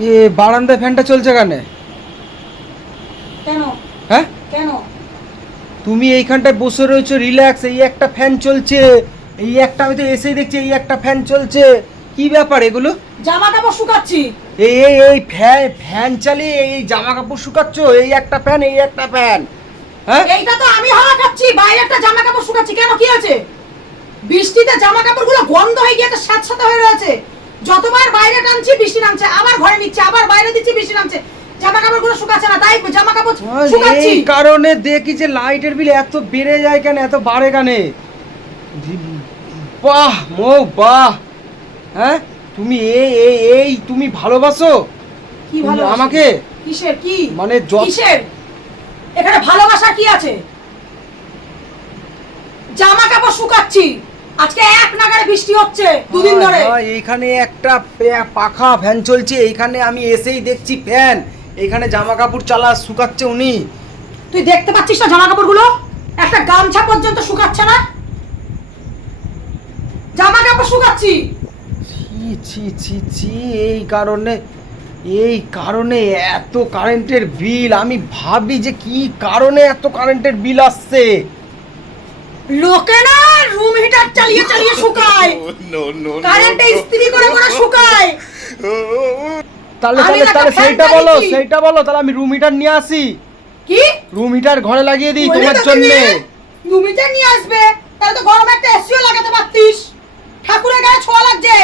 এ বারান্দায় ফ্যানটা চলছে কেন? কেন? হ্যাঁ? কেন? তুমি এইখানটায় বসে রয়েছো রিল্যাক্স এই একটা ফ্যান চলছে এই একটা আমি তো এসেই দেখছি এই একটা ফ্যান চলছে কি ব্যাপার এগুলো? জামা কাপড় শুকাচ্ছি। এই এই এই ফ্যান ফ্যান চালিয়ে এই জামা কাপড় শুকাচ্ছ এই একটা ফ্যান এই একটা ফ্যান হ্যাঁ? এইটা তো আমি হাওয়া খাচ্ছি বাইরে একটা জামা কাপড় শুকাচ্ছি কেন কি আছে বৃষ্টিতে জামা কাপড়গুলো গন্ধ হয়ে গিয়ে তো স্যাঁতস্যাঁতে হয়ে রয়েছে। যতবার বাইরে টানছি বৃষ্টি নামছে আবার ঘরে নিচ্ছে আবার বাইরে দিচ্ছি বৃষ্টি নামছে। জামা কাপড় কাপড়গুলো শুকাচ্ছে না তাই জামা কাপড় শুকাচ্ছি। এই কারণে দেখি যে লাইটের বিল এত বেড়ে যায় কেন এত বাড়ে কেন? বাহ মো বাহ। হ্যাঁ? তুমি এই এই এই তুমি ভালোবাসো? কি ভালো আমাকে? কিসের? কি? মানে কিসের? এখানে ভালোবাসা কি আছে? জামা কাপড় শুকাচ্ছি। আজকে এক নাগারে বৃষ্টি হচ্ছে দুদিন ধরে। এইখানে একটা পাখা ফ্যান চলছে এইখানে আমি এসেই দেখছি ফ্যান। এইখানে জামা কাপড় চালা শুকাচ্ছে উনি। তুই দেখতে পাচ্ছিস না জামা কাপড়গুলো একটা গামছা পর্যন্ত শুকাচ্ছে না। জামা কাপড় শুকাচ্ছি। ছি ছি ছি ছি এই কারণে এই কারণে এত কারেন্টের বিল আমি ভাবি যে কি কারণে এত কারেন্টের বিল আসছে। লোকে না রুম হিটার চালিয়ে চালিয়ে শুকায়। কারেন্টে ইস্ত্রি করে করে শুকায়। তাহলে তাহলে তাহলে সেইটা বলো সেইটা বলো তাহলে আমি রুম হিটার নিয়ে আসি। কি? রুম হিটার ঘরে লাগিয়ে দিই তোমার জন্য। রুম হিটার নিয়ে আসবে। তাহলে তো গরমে একটা এসিও লাগাতে পারতিস। ঠাকুরের গায়ে ছোঁয়া লাগছে।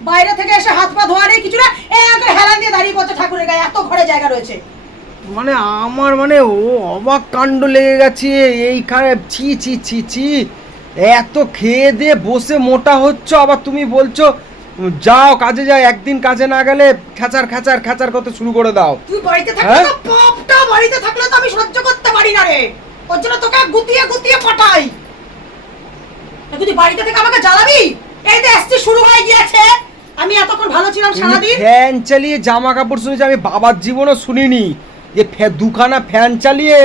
বাইরে থেকে এসে হাত পা ধোয়া নেই কিছু না। এ হেলান দিয়ে দাঁড়িয়ে পড়ছে ঠাকুরের গায়ে এত ঘরে জায়গা রয়েছে। মানে আমার মানে ও অবাক কাণ্ড লেগে গেছে এইখানে। ছি ছি ছি ছি। এত খেয়ে দিয়ে বসে মোটা হচ্ছ আবার তুমি বলছো যাও কাজে যাও একদিন কাজে না গেলে খেচার খেচার খেচার করতে শুরু করে দাও। তুই বাড়িতে থাকলে হ্যাঁ? তো পপটা বাড়িতে থাকলে তো আমি সহ্য করতে পারি না রে। ওর জন্য তোকে গুতিয়ে গুতিয়ে পাঠাই। তুই বাড়িতে থেকে আমাকে জ্বালাবি? এই তো এসছি শুরু হয়ে গিয়েছে। আমি এতক্ষণ ভালো ছিলাম সারাদিন। ফ্যান চালিয়ে জামা কাপড় শুনেছি আমি বাবার জীবনও শুনিনি। যে দুখানা ফ্যান চালিয়ে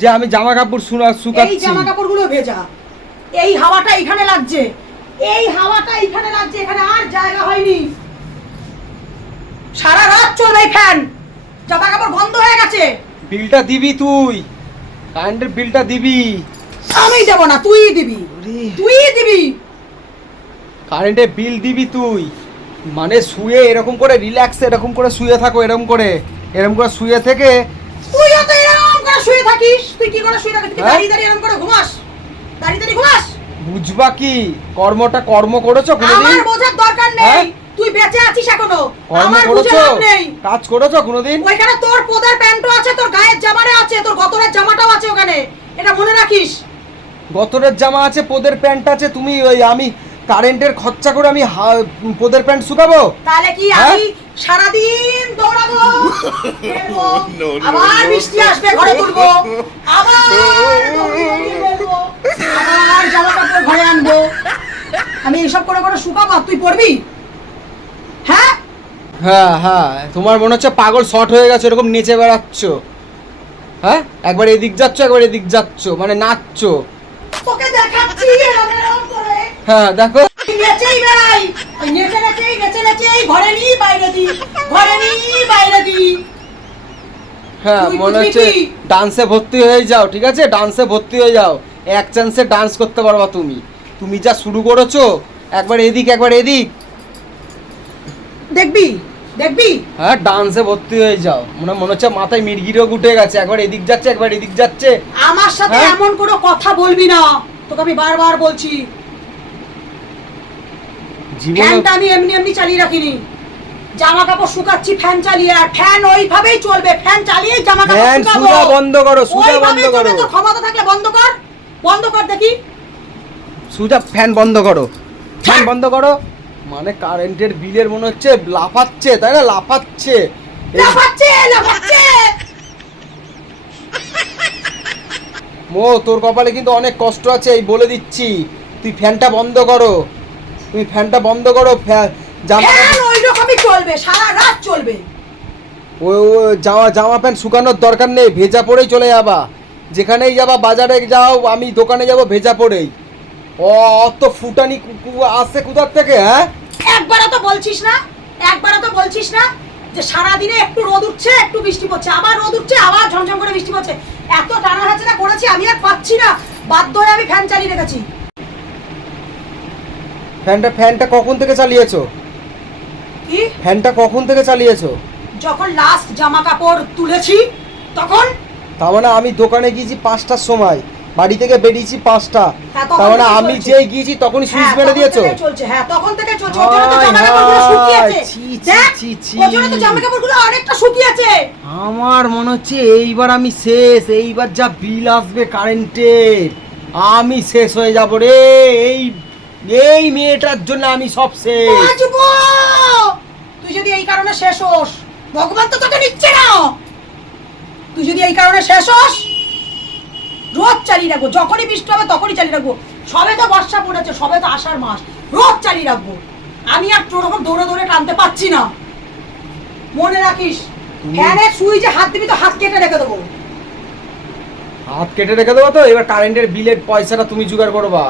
যে আমি জামা কাপড় শুনা এই শুকাচ্ছি। জামা কাপড়গুলো ভেজা। এই হাওয়াটা এখানে লাগছে। এই হাওয়াটা এখানে লাগছে এখানে আর জায়গা হয়নি। সারা রাত চলবে ফ্যান। জামা কাপড় বন্ধ হয়ে গেছে। বিলটা দিবি তুই। কারেন্টের বিলটা দিবি। আমি দেবো না তুই দিবি। তুই দিবি। কারেন্টের বিল দিবি তুই। মানে শুয়ে এরকম করে রিল্যাক্স এরকম করে শুয়ে থাকো এরকম করে। এরকম করে শুয়ে থেকে তুইও তো এরকম করে শুয়ে থাকিস? তুই কি করে শুয়ে থাকিস? তুই হ্যাঁ? দাঁড়িয়ে দাঁড়িয়ে এরকম করে ঘুমাস? দাঁড়িয়ে দাঁড়িয়ে ঘুমাস? বুঝবা কি? কর্মটা কর্ম করেছ কোনোদিন? আমার বোঝার দরকার হ্যাঁ? নেই তুই বেঁচে আছিস এখনও। আমার বুঝে লাভ নেই। কাজ করেছ কোনোদিন? ওইখানে তোর পোদের প্যান্টও আছে তোর গায়ের জামারে আছে তোর গতরের জামাটাও আছে ওখানে। এটা মনে রাখিস। গতরের জামা আছে পোদের প্যান্ট আছে তুমি ওই আমি কারেন্টের খরচা করে আমি পোদের প্যান্ট শুকাবো? তাহলে কি হ্যাঁ? আমি সারাদিন দৌড়াবো আবার বৃষ্টি আসবে ঘরে তুলবো আবার জামা কাপড় ঘরে আনব। আমি এইসব করে করে শুকাবো তুই পড়বি? হ্যাঁ? হ্যাঁ হ্যাঁ। তোমার মনে হচ্ছে পাগল শর্ট হয়ে গেছে এরকম নেচে বেড়াচ্ছ। হ্যাঁ? একবার এদিক যাচ্ছ একবার এদিক যাচ্ছ মানে নাচছো। তোকে দেখাচ্ছি হ্যাঁ দেখো। নেচেই বেড়াই। ওই নেচে নেচেই নেচে নেচেই ঘরে নি বাইরে দি ঘরে নি বাইরে দি। হ্যাঁ মনে হচ্ছে ডান্সে ভর্তি হয়ে যাও ঠিক আছে? ডান্সে ভর্তি হয়ে যাও। এক চান্সে ডান্স করতে পারবা তুমি। তুমি যা শুরু করেছ একবার এদিক একবার এদিক। দেখবি দেখবি? হ্যাঁ ডান্সে ভর্তি হয়ে যাও। মনে মনে হচ্ছে মাথায় মির্গিরও উঠে গেছে। একবার এদিক যাচ্ছে একবার এদিক যাচ্ছে। আমার সাথে হ্যাঁ? এমন কোনো কথা বলবি না। তোকে আমি বারবার বলছি। ফ্যানটা আমি এমনি এমনি চালিয়ে রাখিনি। জামা কাপড় শুকাচ্ছি ফ্যান চালিয়ে আর ফ্যান ওইভাবেই চলবে। ফ্যান চালিয়ে জামা কাপড় বন্ধ করো সুদা বন্ধ করো। ক্ষমতা থাকলে বন্ধ কর। বন্ধ কর দেখি। সুজা ফ্যান বন্ধ করো। ফ্যান বন্ধ করো। মানে কারেন্টের বিলের মনে হচ্ছে লাফাচ্ছে তাই না? লাফাচ্ছে। লাফাচ্ছে লাফাচ্ছে। মো তোর কপালে কিন্তু অনেক কষ্ট আছে এই বলে দিচ্ছি। তুই ফ্যানটা বন্ধ করো। তুমি ফ্যানটা বন্ধ করো ফ্যান জামা ওই রকমই চলবে সারা রাত চলবে। ও ও জামা জামা প্যান্ট শুকানোর দরকার নেই ভেজা পরেই চলে যাবা। যেখানেই যাবা বাজারে যাও আমি দোকানে যাব ভেজা পরেই। ও অত ফুটানি আসছে কোথার থেকে হ্যাঁ? একবারও তো বলছিস না একবারও তো বলছিস না যে সারাদিনে একটু রোদ উঠছে একটু বৃষ্টি পড়ছে। আবার রোদ উঠছে আবার ঝমঝম করে বৃষ্টি পড়ছে। এত টানা হাঁচড়া করেছি আমি আর পাচ্ছি না। বাধ্য হয়ে আমি ফ্যান চালিয়ে রেখেছি। ফ্যানটা ফ্যানটা কখন থেকে চালিয়েছো? কি? ফ্যানটা কখন থেকে চালিয়েছো? যখন লাস্ট জামা কাপড় তুলেছি তখন? তার মানে আমি দোকানে গিয়েছি পাঁচটার সময় বাড়ি থেকে বেরিয়েছি পাঁচটা। হ্যাঁ, তখন তার মানে থেকে আমি চলছে। যেই গিয়েছি তখনই সুইচ হ্যাঁ, মেরে তখন দিয়েছ? থেকেই চলছে হ্যাঁ তখন থেকে চলছে। ওর জন্য তো জামা কাপড়গুলো হায়, শুকিয়েছে ছি, ছি, দেখ ছি, ছি। ওর জন্য তো জামা কাপড়গুলো অনেকটা শুকিয়েছে আমার মনে হচ্ছে এইবার আমি শেষ এইবার যা বিল আসবে কারেন্টের আমি শেষ হয়ে যাব রে এই এই মেয়েটার জন্য আমি সব শেষ। তুই যদি এই কারণে শেষ হোস ভগবান তো তোকে নিচ্ছে না। তুই যদি এই কারণে শেষ হোস রোজ চালিয়ে রাখব যখনই বৃষ্টি হবে তখনই চালিয়ে রাখব। সবে তো বর্ষা পড়েছে সবে তো আষাঢ় মাস রোজ চালিয়ে রাখব। আমি আর তোর রকম দৌড়ে দৌড়ে টানতে পারছি না। মনে রাখিস ফ্যানের সুইচে হাত দিবি তো হাত কেটে রেখে দেবো। হাত কেটে রেখে দেবো তো? এবার কারেন্টের বিলের পয়সাটা তুমি জোগাড় করবা।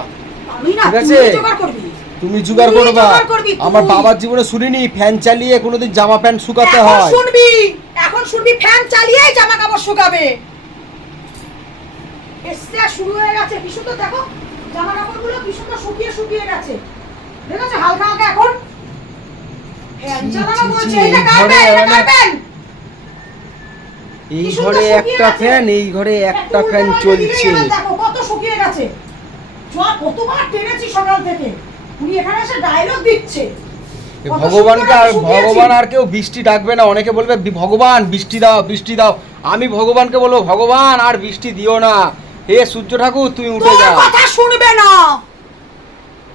ঠিক আছে। তুমি জোগাড় করবা। আমার বাবার জীবনে শুনিনি ফ্যান চালিয়ে কোনোদিন জামা প্যান্ট শুকাতে হয়। শুনবি এখন শুনবি ফ্যান চালিয়েই জামা কাপড় শুকাবে। আর শুরু হয়ে গেছে। কি সুন্দর দেখো জামা কাপড়গুলো কি সুন্দর শুকিয়ে শুকিয়ে গেছে। দেখেছ হালকা হালকা এখন। ফ্যান চালানো বলছে এটা এটা এই ঘরে একটা ফ্যান এই ঘরে একটা ফ্যান চলছে। দেখো কত শুকিয়ে গেছে। কতবার টেনেছি সকাল থেকে। উনি এখানে এসে ডায়লগ দিচ্ছে। ভগবানকে আর ভগবান আর কেউ বৃষ্টি ডাকবে না অনেকে বলবে ভগবান বৃষ্টি দাও বৃষ্টি দাও। আমি ভগবানকে বলব ভগবান আর বৃষ্টি দিও না। হে সূর্য ঠাকুর তুমি উঠে যাও। কথা শুনবে না।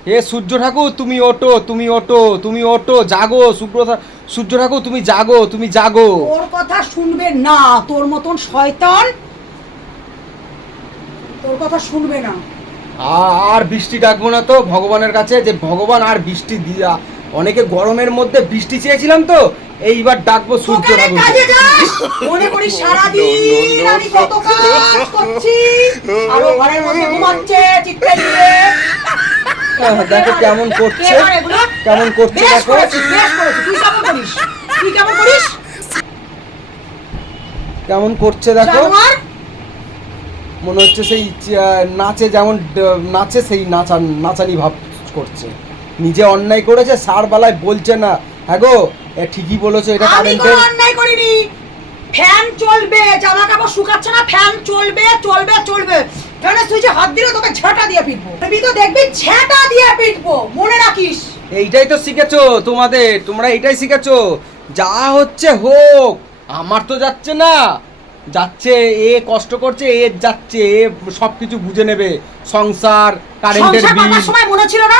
হে সূর্য ঠাকুর তুমি ওঠো তুমি ওটো তুমি ওটো জাগো শুক্র সূর্য ঠাকুর তুমি জাগো তুমি জাগো। তোর কথা শুনবে না তোর মতন শয়তান তোর কথা শুনবে না। আর বৃষ্টি ডাকবো না তো ভগবানের কাছে যে ভগবান আর বৃষ্টি দিয়া অনেকে গরমের মধ্যে বৃষ্টি চেয়েছিলাম তো এইবার ডাকবো সূর্য দোকানে ঠাকুর মনে করি সারাদিন আমি কত কাজ করছি। আর ঘরের মধ্যে ঘুমাচ্ছে চিৎকার দিয়ে। দেখো কেমন করছে? কেমন করছে দেখো। তুই কেমন করিস? তুই কেমন করিস? কেমন করছে দেখো। মনে হচ্ছে সেই নাচে যেমন নাচে সেই নাচান নাচানি ভাব করছে। নিজে অন্যায় করেছে সার বেলায় বলছে না। হ্যাঁ গো এ ঠিকই বলেছ এটা কারেন্টের অন্যায় করিনি। ফ্যান চলবে জামা কাপড় শুকাচ্ছে না ফ্যান চলবে চলবে চলবে। ফ্যানের সুইচে হাত দিলে তোকে ঝাঁটা দিয়ে পিটবো তুই তো দেখবি ঝাঁটা দিয়ে পিটবো মনে রাখিস। এইটাই তো শিখেছো তোমাদের তোমরা এইটাই শিখেছো। যা হচ্ছে হোক আমার তো যাচ্ছে না। যাচ্ছে এ কষ্ট করছে এ যাচ্ছে এ সব কিছু বুঝে নেবে। সংসার কারেন্টের বিল সময় মনে ছিল না?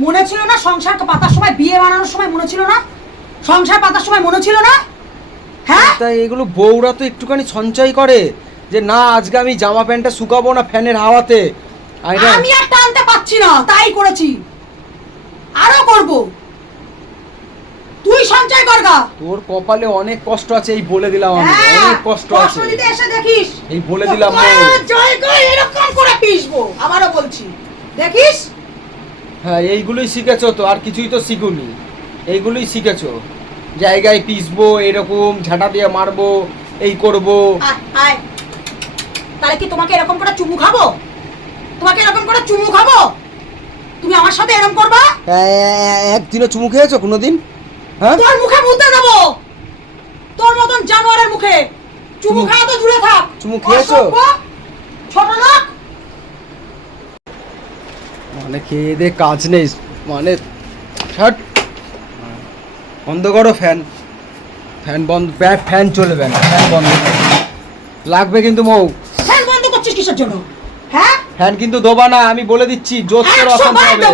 মনে ছিল না সংসার পাতার সময় বিয়ে বানানোর সময় মনে ছিল না? সংসার পাতার সময় মনে ছিল না? হ্যাঁ? তাই এগুলো বউরা তো একটুখানি সঞ্চয় করে যে না আজকে আমি জামা প্যান্টটা শুকাবো না ফ্যানের হাওয়াতে। আমি আর টানতে পারছি না তাই করেছি। আরও করব। তুই সঞ্চয় করগা তোর কপালে অনেক কষ্ট আছে এই বলে দিলাম আমি হ্যাঁ, অনেক কষ্ট আছে। দিতে এসে দেখিস। এই বলে দিলাম জয় করে এরকম করে পিসবো আবারও বলছি। দেখিস? হ্যাঁ এইগুলোই শিখেছো তো আর কিছুই তো শিখুনি। এইগুলোই শিখেছো। জায়গায় পিষবো এরকম ঝাঁটা দিয়ে মারবো এই করব। তাহলে কি তোমাকে এরকম করে চুমু খাব? তোমাকে এরকম করে চুমু খাব? তুমি আমার সাথে এরকম করবা? একদিনও চুমু খেয়েছো কোনোদিন? হ্যাঁ? তোর মুখে মুতে দেবো। তোর মতন জানোয়ারের মুখে। চুমু খাওয়া তো দূরে থাক। চুমু খেয়েছো? ছোট লোক। মানে খেয়ে দে কাজ নেই। মানে ছাট বন্ধ করো ফ্যান। ফ্যান বন্ধ ফ্যা- ফ্যান চলবে না ফ্যান বন্ধ লাগবে কিন্তু মৌ। ফ্যান বন্ধ করছিস কিসের জন্য? হ্যাঁ? ফ্যান কিন্তু দোবা না আমি বলে দিচ্ছি জোস্তর অশান্তি হবে।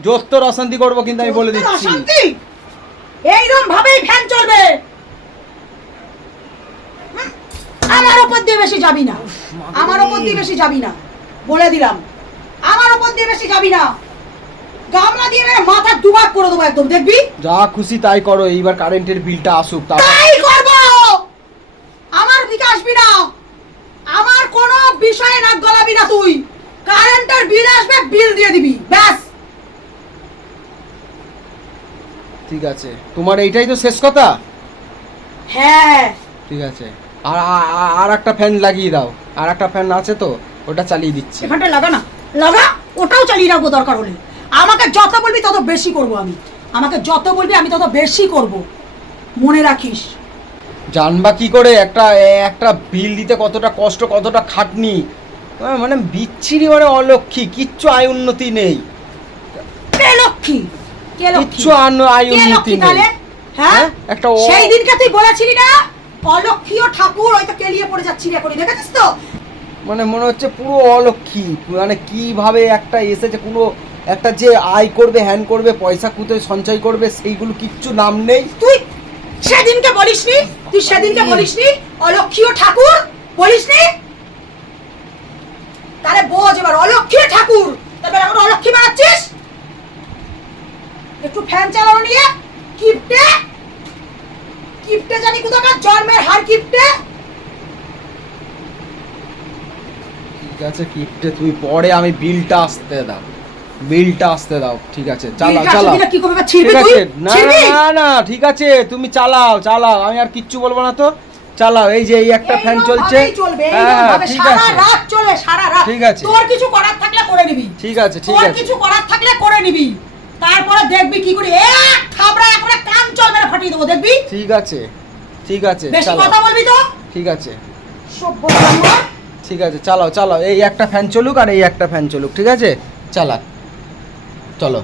জোস্তর অশান্তি করব কিন্তু আমি বলে দিচ্ছি অশান্তি এইরকম ভাবেই ফ্যান চলবে হুম, আমার ওপর দিয়ে বেশি যাবি না। আমার ওপর দিয়ে বেশি যাবি না। বলে দিলাম। আমার ওপর দিয়ে বেশি যাবি না। গামলা দিয়ে মেরে মাথা দুবার করে দেবো একদম দেখবি? যা খুশি তাই করো এইবার কারেন্টের বিলটা আসুক তাই করব! আমার দিকে আসবি না। আমার কোনো বিষয়ে নাক গলাবি না তুই। কারেন্টের বিল আসবে বিল দিয়ে দিবি ব্যাস। ঠিক আছে। তোমার এইটাই তো শেষ কথা? হ্যাঁ। ঠিক আছে। আর আর একটা ফ্যান লাগিয়ে দাও। আর একটা ফ্যান আছে তো ওটা চালিয়ে দিচ্ছি। এখানটা লাগা না। লাগা? ওটাও চালিয়ে রাখব দরকার হলে। আমাকে যত বলবি তত বেশি করব আমি। আমাকে যত বলবি আমি তত বেশি করব। মনে রাখিস। জানবা কি করে? একটা একটা বিল দিতে কতটা কষ্ট কতটা খাটনি। মানে বিচ্ছিরি মানে অলক্ষী। কিচ্ছু আয় উন্নতি নেই। কে লক্ষ্মী? কে লক্ষ্মী? কিচ্ছু আয় উন্নতি নেই। হ্যাঁ? হ্যাঁ? একটা সেই দিনকে তুই বলেছিলি না? অলক্ষীয় ঠাকুর হয়তো কেলিয়ে পড়ে যাচ্ছি রে করি। দেখেছিস তো? মানে মনে হচ্ছে পুরো অলক্ষী মানে কীভাবে একটা এসেছে পুরো একটা যে আয় করবে হ্যান করবে পয়সা কুতে সঞ্চয় করবে সেইগুলো কিচ্ছু নাম নেই। তুই সেদিনকে বলিসনি? তুই সেদিনকে বলিসনি? অলক্ষীয় ঠাকুর? বলিসনি? তাহলে বোঝ এবার অলক্ষীয় ঠাকুর। তারপর এখন অলক্ষী বানাচ্ছিস? একটু ফ্যান চালানো নিয়ে কিপটে। কিপটে জানি কোথাকার জন্মের হার কিপটে ঠিক আছে কিপটে তুই পরে আমি বিলটা আসতে দাও। বিলটা আসতে দাও ঠিক আছে চালাও চালাও। ঠিক আছে না না না ঠিক আছে তুমি চালাও চালাও আমি আর কিচ্ছু বলব না তো। চালাও এই যে এই একটা ফ্যান চলছে। হ্যাঁ ঠিক আছে। রাত সারা রাত। ঠিক আছে। তোর কিছু করার থাকলে করে নিবি। ঠিক আছে ঠিক তোর কিছু করার থাকলে করে নিবি। তারপরে দেখবি কি করে। এক থাবড়া কান চল মেরে ফাটিয়ে দেবো দেখবি? ঠিক আছে ঠিক আছে বেশি কথা বলবি তো? ঠিক আছে। সভ্য ঠিক আছে চালাও চালাও। এই একটা ফ্যান চলুক আর এই একটা ফ্যান চলুক ঠিক আছে? চালা। চলো।